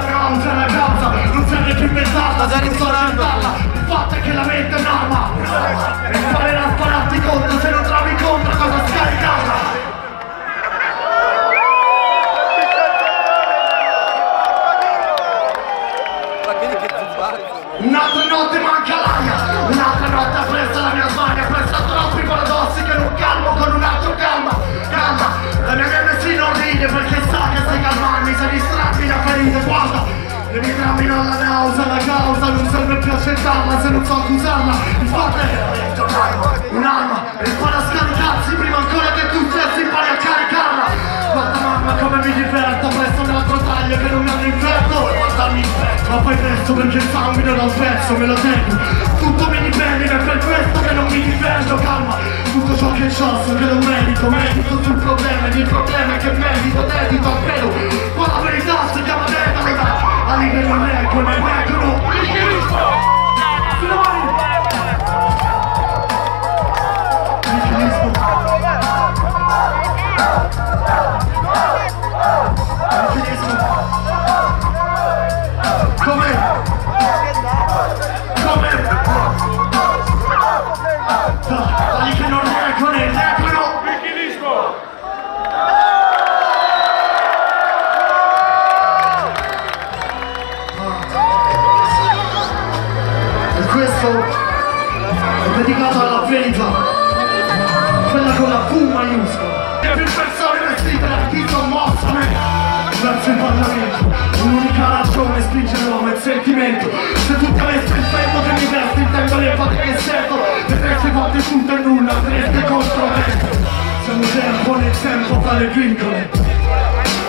la causa non serve più pensarla, sta già risparando. il fatto è che la mente è un'arma e fare la spararti contro, se non trovi contro cosa scaricarla. Un'altra notte manca l'aria, un'altra notte appressa la mia smania, appressa troppi paradossi che non calmo con un altro calma. La mia mente non ride perché sa che sai calmarmi, se distratti da ferite, guarda, e mi tramino la nausea, la causa non serve più accettarla se non so accusarla. Il fatto è un'arma e spara a scaricarsi prima ancora che tu stessi impari a caricarla. Guarda mamma come mi diverto, presto un altro taglio che non mi hanno inferto e guardarmi in petto. Ma poi presto perché il sanguine dal pezzo me lo tengo, tutto mi dipende ed è per questo che non mi difendo. Calma, tutto ciò che so so che lo medito sul problema ed il problema è che medito, dedito al pelo. Ma la verità si chiama dedito, a livello nego, ne negano. Quelli che non reggono e reggono richilisco. E questo è dedicato alla verità, quella con la V maiuscola. Le più persone vestite da chi sommossa a me verso il Parlamento, un'unica ragione spinge l'uomo e il sentimento. Se tutti aveste il tempo che mi vesti, intendo le fate che sento, vedreste quante tutto e nulla, andreste contro me. Siamo tempo nel tempo fra le vincole,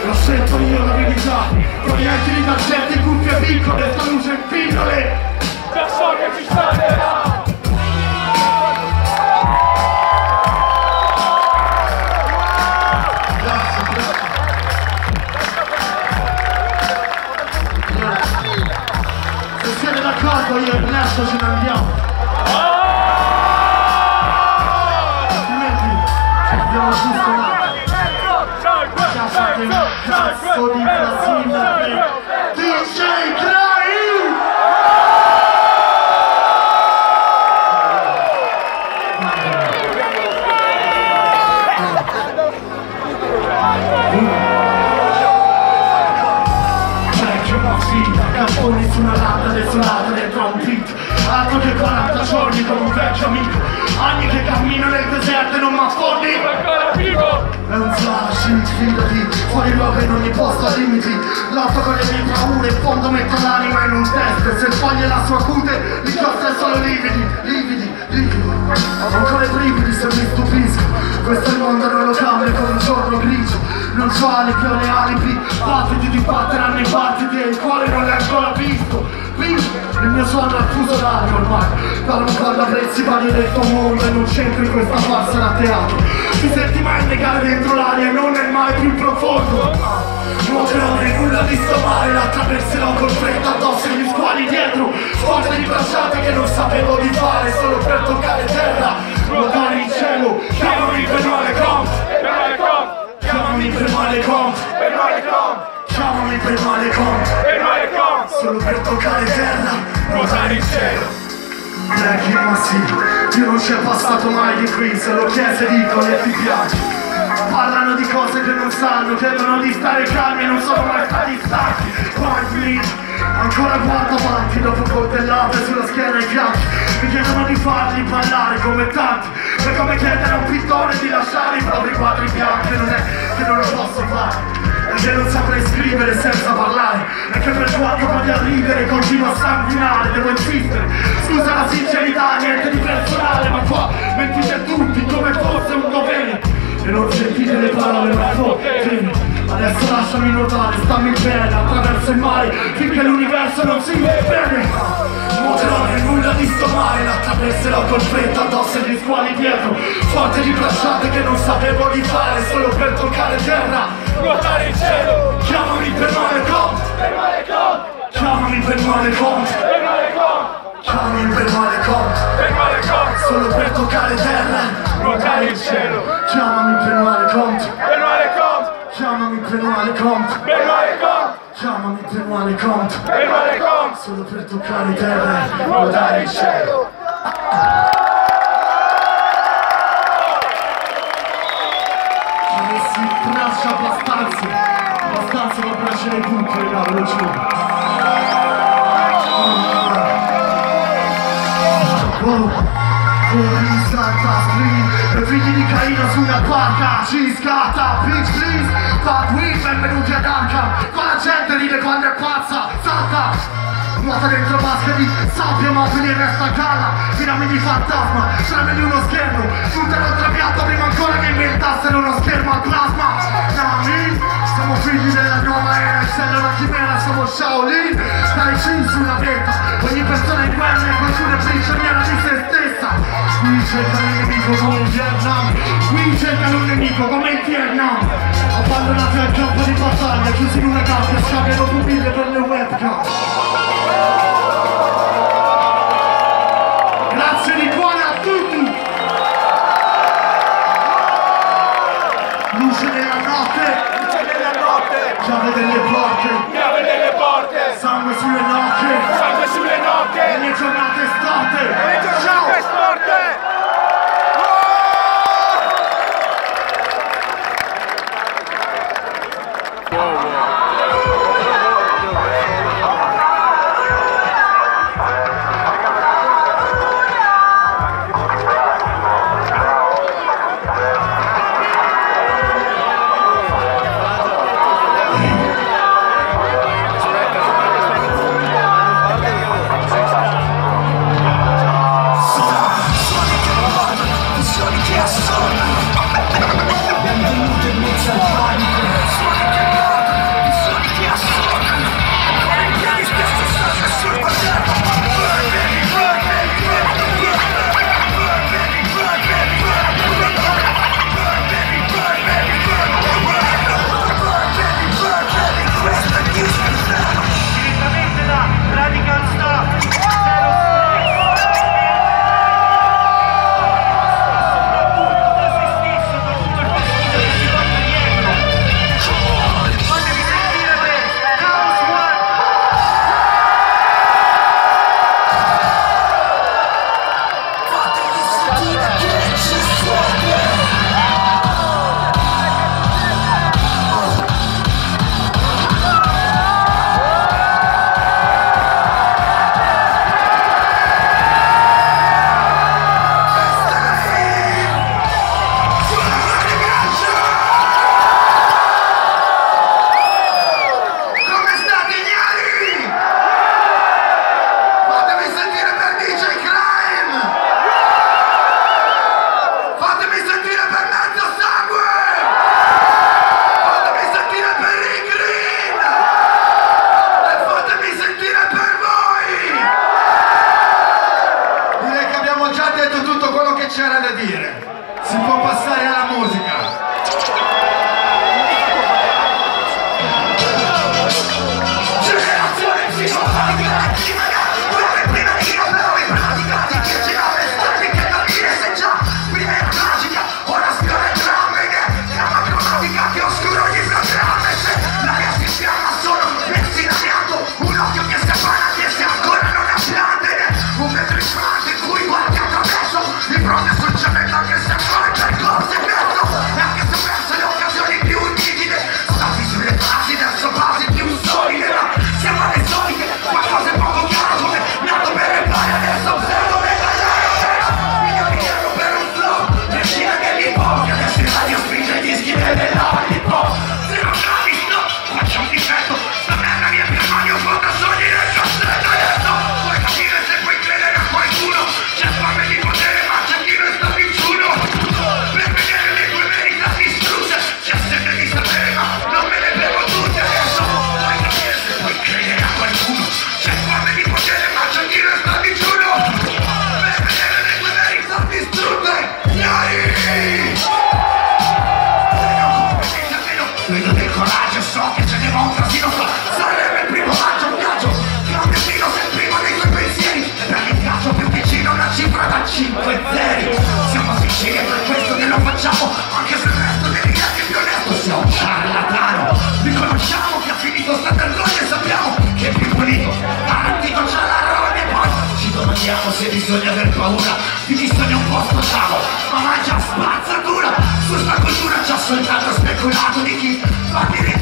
lo sento io la verità, proiettili d'argento in cuffie piccole, sta luce in pillole, già so che ci starà. Io e Ernesto ce ne andiamo. Altrimenti ci abbiamo giusto un attimo. Già fate un cazzo di casino per DJ Crai! Vecchio ma figlia, capponi su una lata desolata dentro a un pit. Altro che 40 giorni con un vecchio amico, anni che cammino nel deserto e non m'affondi. Ancora vivo! È un slash, fidati, fuori luogo in ogni posto a limiti. Lotto con le mie paure, in fondo metto l'anima in un test. E se foglie la sua cute, l'inchiostro è solo lividi. Ho ancora i brividi se mi stupisco. Questo è il mondo non lo cambia con un giorno grigio. Non so alibi o le alibi, battiti di battere nei battiti e il cuore non l'hai ancora visto. Il mio suono è fuso d'aria ormai, parlo quando avresti vario del tuo mondo e non c'entro in questa farsa da teatro. Ti senti mai negare dentro l'aria e non è mai più profondo. Nuoterò nel nulla di sto mare, l'attraverserò col freddo addosso e gli squali dietro. Forze di bracciate che non sapevo di fare solo per toccare terra, nuotare in cielo. Chiamami per male com, chiamami per male com, chiamami per male com, solo per toccare terra, nuotare in cielo. Ma sì, io non c'è passato mai di qui, se lo chiese dicono e ti piace. Parlano di cose che non sanno, chiedono di stare calmi e non sono mai stati stanchi. Quanti ancora guardo avanti dopo coltellate sulla schiena e i fianchi. Mi chiedono di farli ballare come tanti, è come chiedere a un pittore di lasciare i propri quadri bianchi. Non è che non lo posso fare, perché non saprei scrivere senza parlare, e che per quanto voglia ridere continuo a sanguinare, devo insistere. Scusa la sincerità, niente di personale, ma qua mentite tutti come fosse un dovere. E non sentite le parole ma potete. Adesso lasciami nuotare, stammi bene attraverso il mare finché l'universo non si vede. Nuoterò nel nulla di sto mare, l'attraverserò col freddo addosso e gli squali dietro. Forte di bracciate che non sapevo di fare solo per toccare terra, nuotare in cielo. Chiamami per male com, chiamami per male com, chiamami per male com, solo per toccare terra, nuotare in cielo. Chiamami per male com, Chiamami Benoît Comte. Chiamami Benoît Comte. Solo per toccare terra e guardare il cielo. Ci avessi braccia abbastanza per bracciare tutto e cavolo giù. Fuori scatta screen, le figli di Caino su una barca, ci scatta, bitch please, fuck weed, benvenuti ad Arkham, qua la gente ride quando è pazza, salta, nuota dentro vasche di sabbia ma quindi resta a galla, piramidi fantasma, tramedi uno schermo, buttano il trapianto prima ancora che inventassero uno schermo a plasma, Nami, siamo figli della nuova era, essendo una chimera, siamo Shaolin, dai C su una vetta, ogni persona in guerra e qualcuno è prigioniera di se stessa. Qui cercano un nemico come in Vietnam, qui cercano un nemico come in Vietnam. Abbandonati al campo di battaglia, chiusi in una gabbia, scambiano pupille per le webcam. Grazie di cuore a tutti. Luce nella notte, chiave delle porte, sangue sulle nocche, le mie giornate storte. Ciao!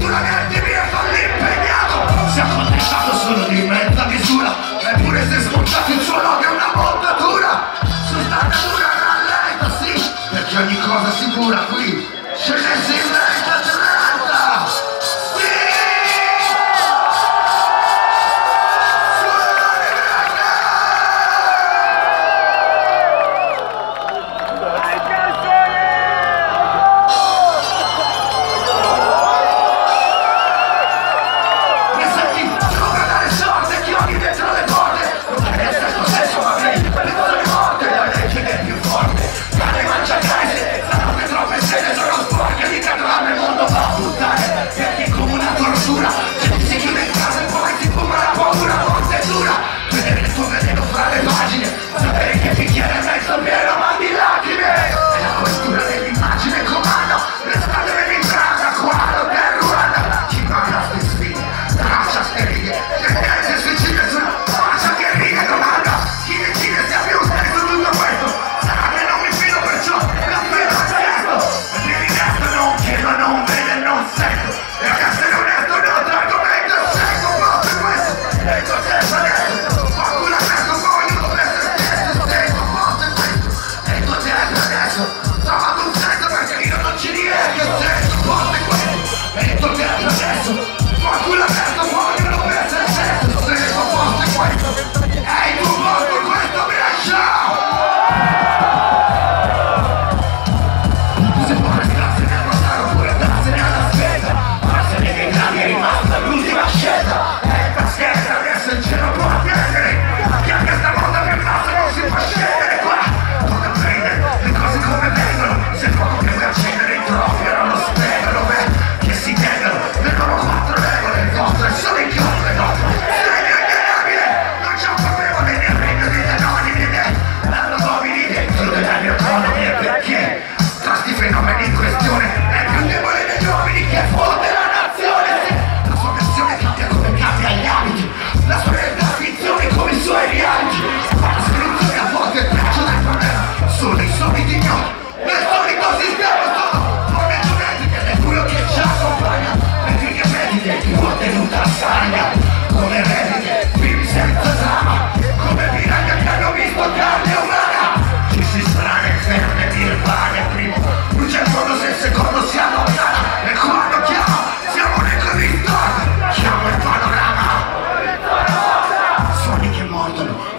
sicuramente mi sono impegnato. Si è accontentato solo di mezza misura, eppure si è smontato il suo nome è una montatura. Su sta natura rallenta, sì, perché ogni cosa sicura qui ce ne si inventa 30. Sì!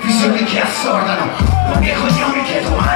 Visioni che assordano, non mi cognomi che domani